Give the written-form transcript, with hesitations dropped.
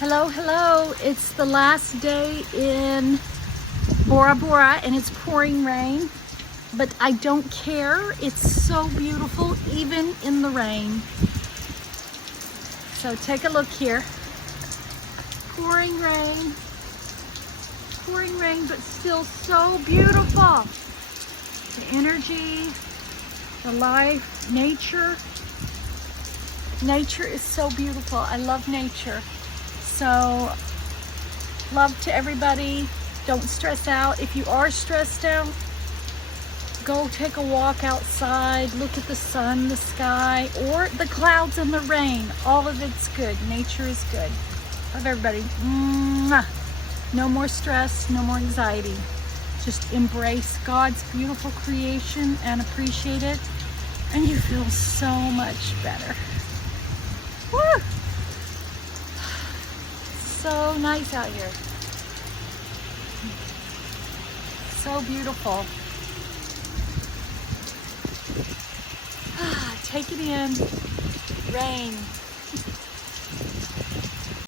Hello, hello. It's the last day in Bora Bora and it's pouring rain, but I don't care. It's so beautiful even in the rain. So take a look here. Pouring rain, but still so beautiful. The energy, the life, nature. Nature is so beautiful. I love nature. So, love to everybody. Don't stress out. If you are stressed out, go take a walk outside, look at the sun, the sky, or the clouds and the rain. All of it's good. Nature is good. Love everybody. Mwah. No more stress, no more anxiety. Just embrace God's beautiful creation and appreciate it, and you feel so much better. Woo! So nice out here. So beautiful. Take it in. Rain.